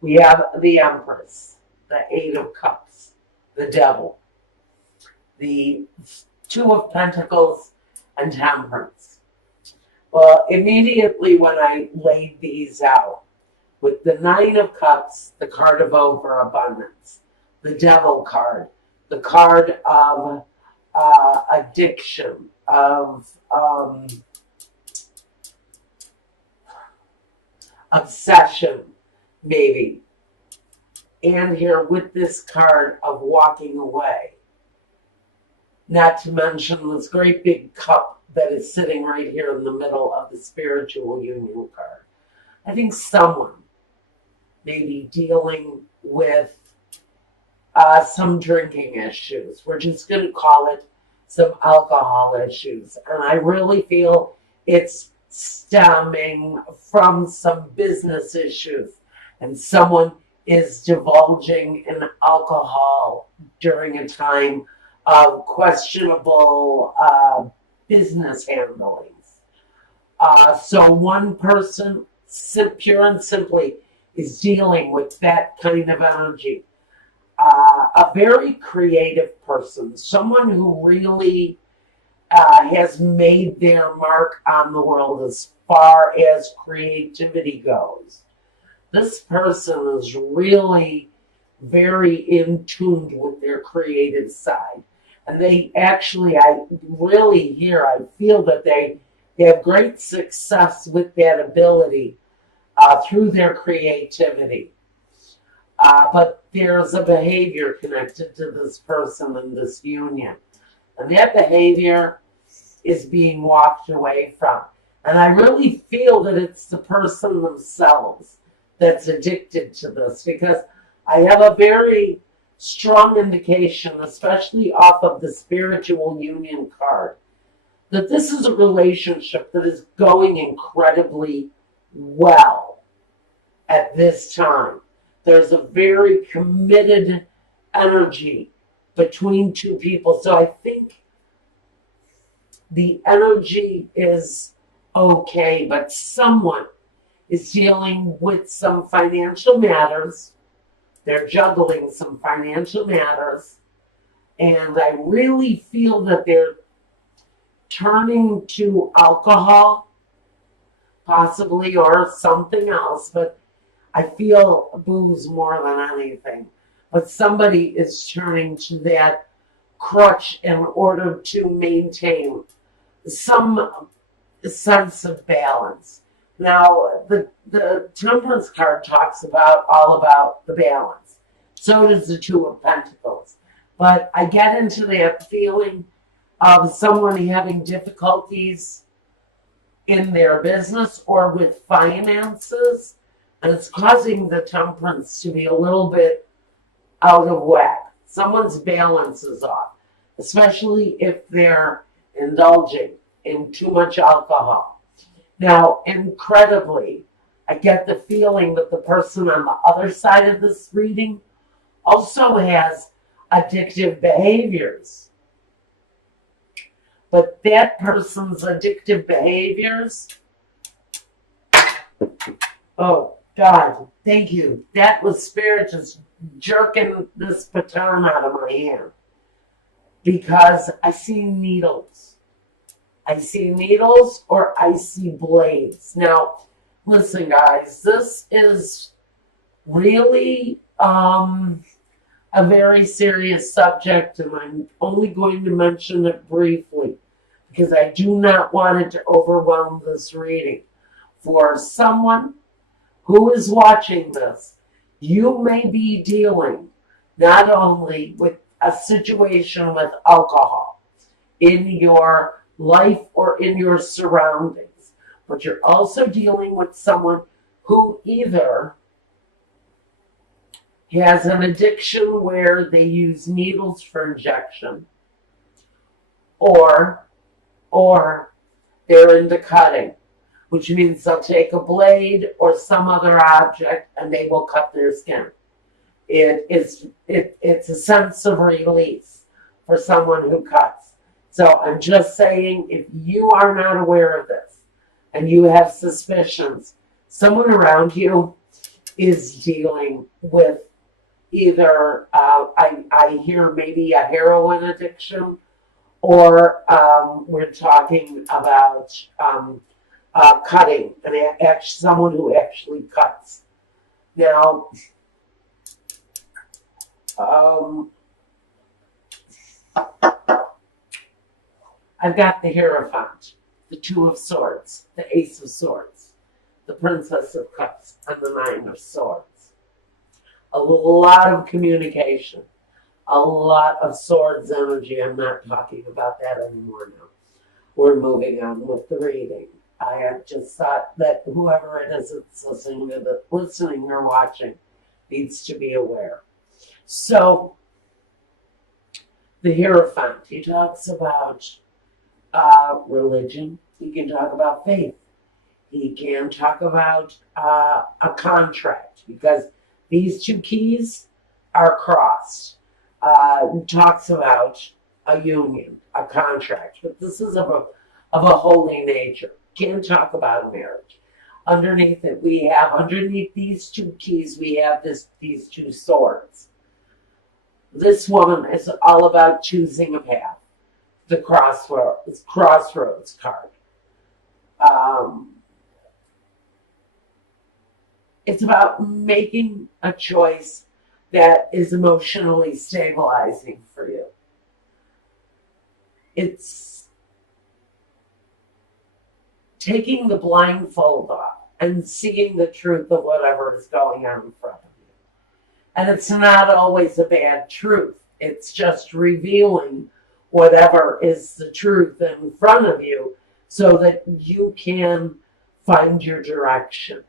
We have the Empress, the Eight of Cups, the Devil, the Two of Pentacles, and Temperance. Well, immediately when I laid these out, with the Nine of Cups, the card of overabundance, the Devil card, the card of addiction, of obsession, maybe. And here with this card of walking away. Not to mention this great big cup that is sitting right here in the middle of the spiritual union card. I think someone may be dealing with some drinking issues. We're just going to call it some alcohol issues. And I really feel it's stemming from some business issues. And someone is divulging in alcohol during a time of questionable business handlings. So one person, pure and simply, is dealing with that kind of energy. A very creative person, someone who really has made their mark on the world as far as creativity goes. This person is really very in tune with their creative side. And they actually, I feel that they have great success with that ability through their creativity. But there's a behavior connected to this person in this union. And that behavior is being walked away from. And I really feel that it's the person themselves that's addicted to this, because I have a very strong indication, especially off of the spiritual union card, that this is a relationship that is going incredibly well at this time. There's a very committed energy between two people. So I think the energy is okay, but someone is dealing with some financial matters. They're juggling some financial matters. And I really feel that they're turning to alcohol, possibly, or something else. But I feel booze more than anything. But somebody is turning to that crutch in order to maintain some sense of balance. Now, the Temperance card talks all about the balance. So does the Two of Pentacles. But I get into that feeling of someone having difficulties in their business or with finances, and it's causing the Temperance to be a little bit out of whack. Someone's balance is off, especially if they're indulging in too much alcohol. Now, incredibly, I get the feeling that the person on the other side of this reading also has addictive behaviors. But that person's addictive behaviors, oh God, thank you. That was Spirit just jerking this baton out of my hand. Because I see needles. I see needles or I see blades. Now, listen, guys, this is really a very serious subject, and I'm only going to mention it briefly because I do not want it to overwhelm this reading. For someone who is watching this, you may be dealing not only with a situation with alcohol in your life or in your surroundings, but you're also dealing with someone who either has an addiction where they use needles for injection, or they're into cutting, which means they'll take a blade or some other object and they will cut their skin. It's a sense of release for someone who cuts. So I'm just saying, if you are not aware of this and you have suspicions, someone around you is dealing with either, I hear maybe a heroin addiction, or we're talking about cutting, and someone who actually cuts. Now, I've got the Hierophant, the Two of Swords, the Ace of Swords, the Princess of Cups, and the Nine of Swords. A lot of communication, a lot of swords energy. I'm not talking about that anymore now. We're moving on with the reading. I have just thought that whoever it is that's listening or watching needs to be aware. So, the Hierophant, he talks about religion. He can talk about faith. He can talk about a contract, because these two keys are crossed. Talks about a union, a contract, but this is of a holy nature. Can't talk about marriage. Underneath these two keys, we have these two swords. This woman is all about choosing a path. The crossroads card. It's about making a choice that is emotionally stabilizing for you. It's taking the blindfold off and seeing the truth of whatever is going on in front of you. And it's not always a bad truth. It's just revealing whatever is the truth in front of you so that you can find your direction.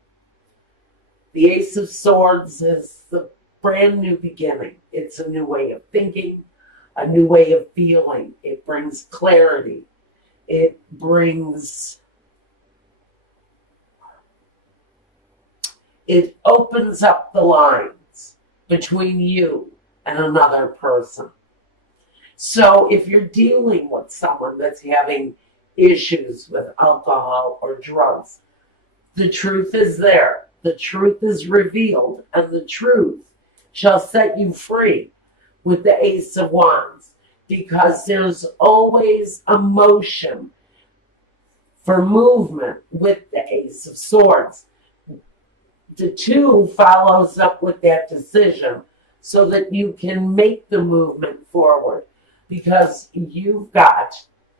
The Ace of Swords is the brand new beginning. It's a new way of thinking, a new way of feeling. It brings clarity. It opens up the lines between you and another person. So if you're dealing with someone that's having issues with alcohol or drugs, the truth is there. The truth is revealed, and the truth shall set you free with the Ace of Wands, because there's always a motion for movement with the Ace of Swords. The two follows up with that decision so that you can make the movement forward, because you've got,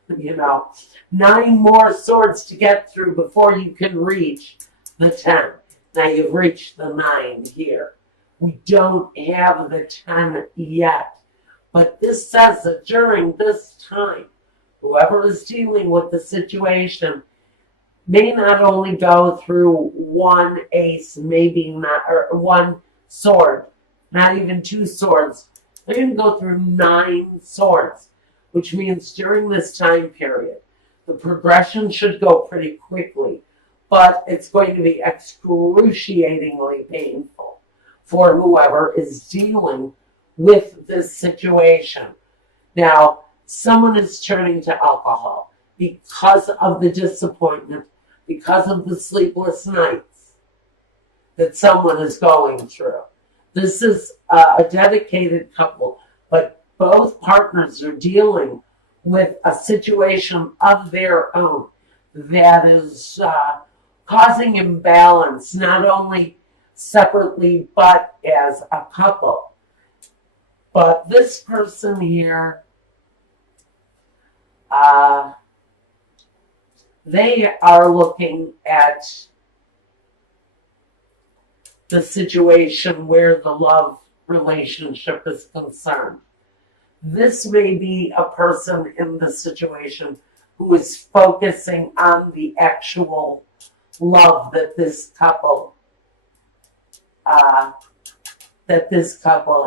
9 more swords to get through before you can reach the 10. Now you've reached the 9 here. We don't have the 10 yet. But this says that during this time, whoever is dealing with the situation may not only go through one ace, maybe not, or one sword, not even 2 swords. They're going to go through 9 swords, which means during this time period, the progression should go pretty quickly, but it's going to be excruciatingly painful for whoever is dealing with this situation. Now, someone is turning to alcohol because of the disappointment, because of the sleepless nights that someone is going through. This is a dedicated couple, but both partners are dealing with a situation of their own that is causing imbalance, not only separately, but as a couple. But this person here, they are looking at the situation where the love relationship is concerned. This may be a person in the situation who is focusing on the actual love that this couple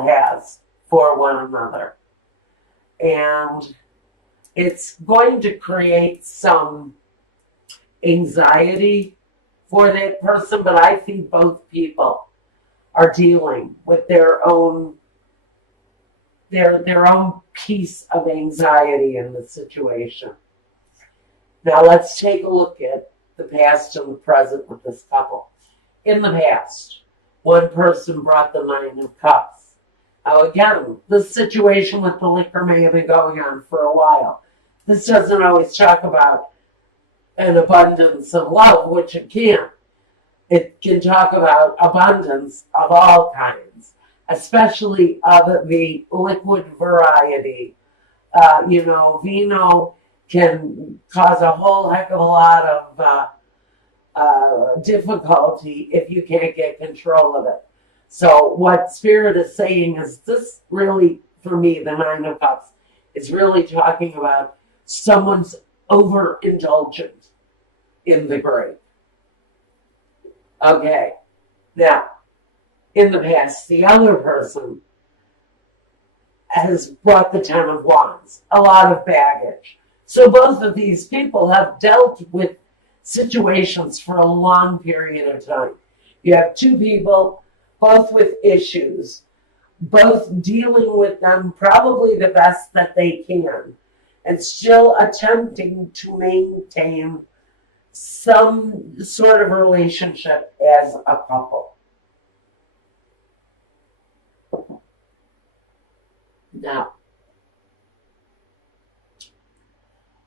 has for one another. And it's going to create some anxiety for that person, but I think both people are dealing with their own piece of anxiety in the situation. Now let's take a look at the past and the present with this couple. In the past, One person brought the Nine of Cups. Now again, this situation with the liquor may have been going on for a while. This doesn't always talk about an abundance of love, which it can. It can talk about abundance of all kinds, especially of the liquid variety. Vino can cause a whole heck of a lot of difficulty if you can't get control of it. So what Spirit is saying is this really, for me, the Nine of Cups, is really talking about someone's overindulgent in the grape. Okay, now, in the past, the other person has brought the Ten of Wands, a lot of baggage. So both of these people have dealt with situations for a long period of time. You have two people, both with issues, both dealing with them probably the best that they can, and still attempting to maintain some sort of relationship as a couple. Now,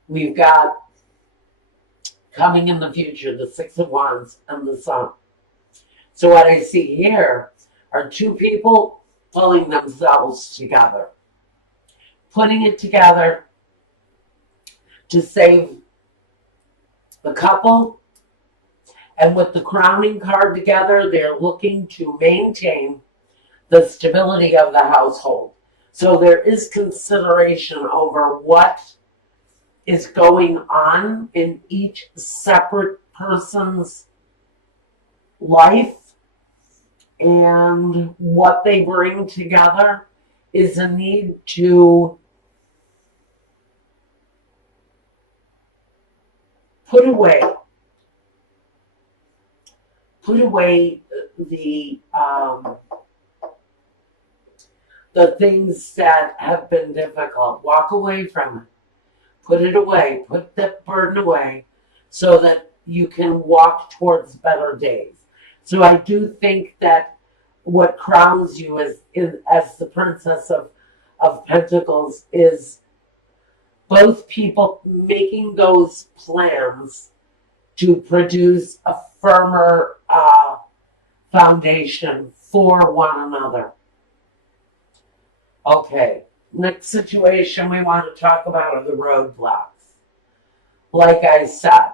we've got coming in the future the Six of Wands and the Sun. So what I see here are two people pulling themselves together, putting it together to save the couple. And with the crowning card together, they're looking to maintain the stability of the household. So there is consideration over what is going on in each separate person's life, and what they bring together is a need to put away the things that have been difficult. Walk away from it. Put it away. Put that burden away so that you can walk towards better days. So I do think that what crowns you as the Princess of Pentacles is both people making those plans to produce a firmer foundation for one another. Okay, next situation we want to talk about are the roadblocks. Like I said,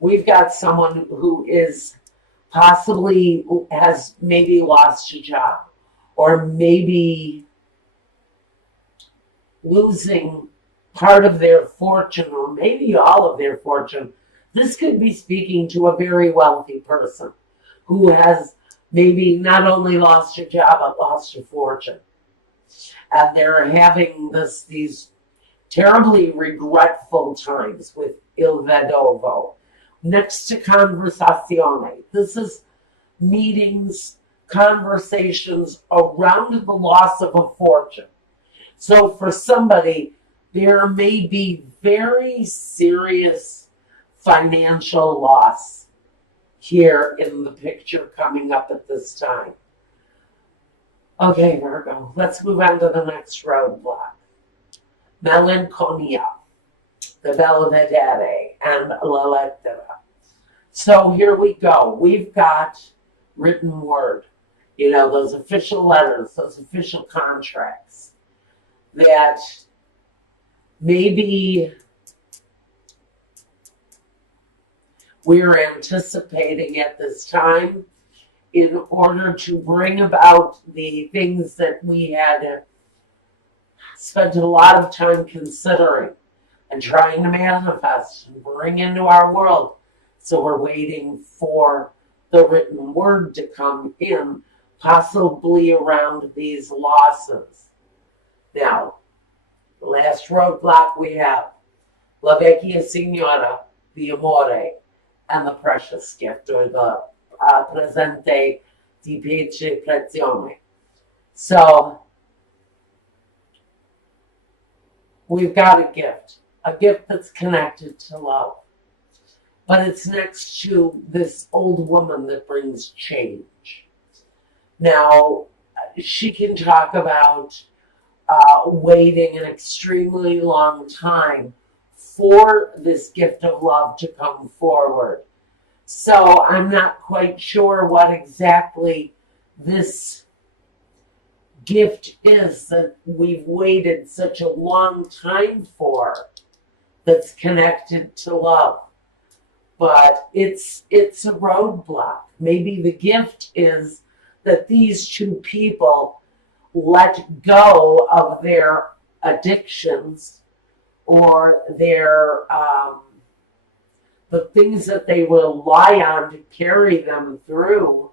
we've got someone who is possibly has maybe lost a job, or maybe losing part of their fortune, or maybe all of their fortune. This could be speaking to a very wealthy person who has maybe not only lost a job, but lost a fortune. And they're having these terribly regretful times with Il Vedovo. Next to conversazione. This is meetings, conversations around the loss of a fortune. So for somebody, there may be very serious financial loss here in the picture coming up at this time. Okay, Virgo, let's move on to the next roadblock. Melancholia, the Belvedere, and La Lettera. So here we go. We've got written word, those official letters, those official contracts that maybe we're anticipating at this time in order to bring about the things that we had spent a lot of time considering and trying to manifest and bring into our world. So we're waiting for the written word to come in, possibly around these losses. Now, the last roadblock we have, La Vecchia Signora, the Amore, and the precious gift, or the Presente di Pece Prezione. So, we've got a gift that's connected to love. but it's next to this old woman that brings change. Now, she can talk about waiting an extremely long time for this gift of love to come forward. So I'm not quite sure what exactly this gift is that we've waited such a long time for that's connected to love. But it's a roadblock. Maybe the gift is that these two people let go of their addictions or their the things that they rely on to carry them through,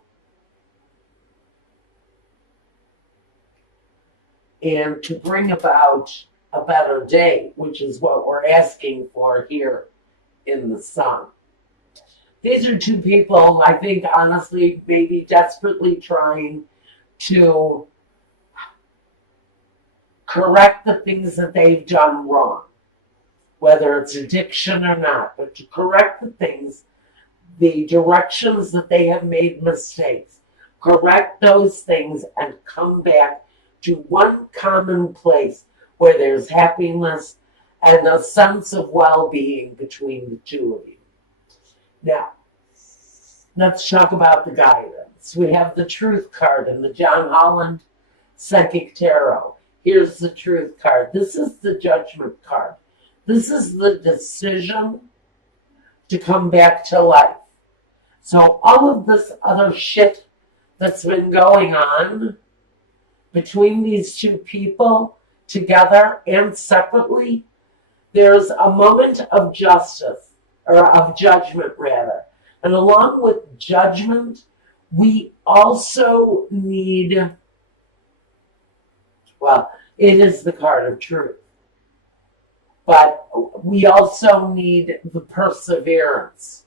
and to bring about a better day, which is what we're asking for here in the sun. These are two people, I think, honestly, maybe desperately trying to correct the things that they've done wrong, whether it's addiction or not, but to correct the things, the directions that they have made mistakes, correct those things and come back to one common place where there's happiness and a sense of well-being between the two of you. Now, let's talk about the guidance. We have the Truth card in the John Holland Psychic Tarot. Here's the Truth card. This is the Judgment card. This is the decision to come back to life. So all of this other shit that's been going on between these two people, together and separately, there's a moment of justice, or of judgment rather. And along with judgment, we also need, well, it is the card of truth. But we also need the perseverance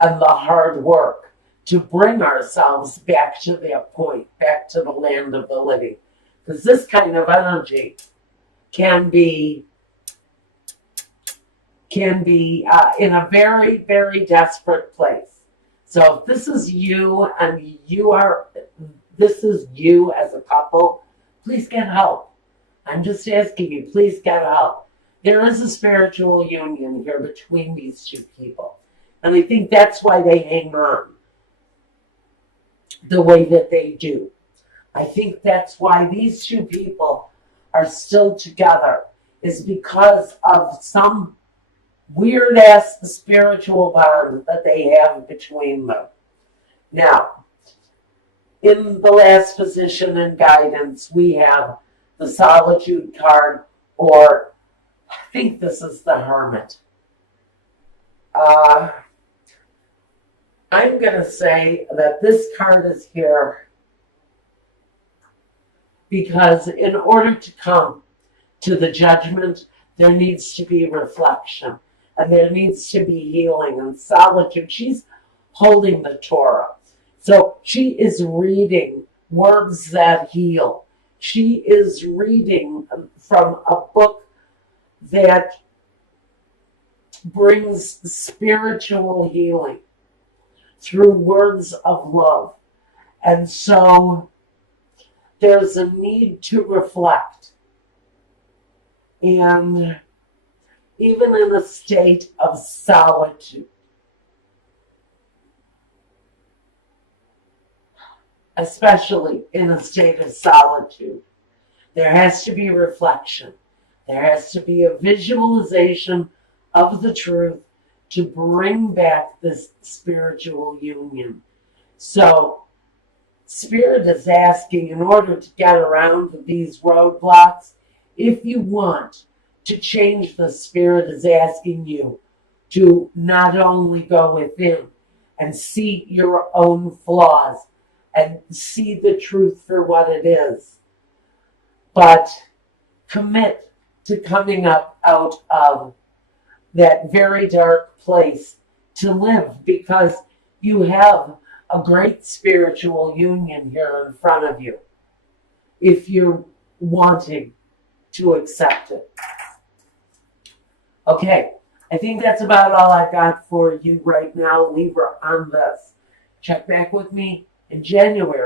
and the hard work to bring ourselves back to that point, back to the land of the living. Because this kind of energy can be in a very, very desperate place. So if this is you and this is you as a couple, please get help. I'm just asking you, please get help. There is a spiritual union here between these two people. And I think that's why they hang on the way that they do. I think that's why these two people are still together, is because of some weird-ass spiritual bond that they have between them. Now, in the last position in guidance, we have the Solitude card, or I think this is the Hermit. I'm going to say that this card is here because in order to come to the judgment, there needs to be reflection and there needs to be healing and solitude. She's holding the Torah. So she is reading words that heal. She is reading from a book that brings spiritual healing through words of love. And so there's a need to reflect. And even in a state of solitude, especially in a state of solitude, there has to be reflection. There has to be a visualization of the truth to bring back this spiritual union. So Spirit is asking, in order to get around these roadblocks, if you want to change, the Spirit is asking you to not only go within and see your own flaws and see the truth for what it is, but commit to coming up out of that very dark place to live, because you have a great spiritual union here in front of you if you're wanting to accept it. Okay, I think that's about all I've got for you right now, Libra, on this. Check back with me in January.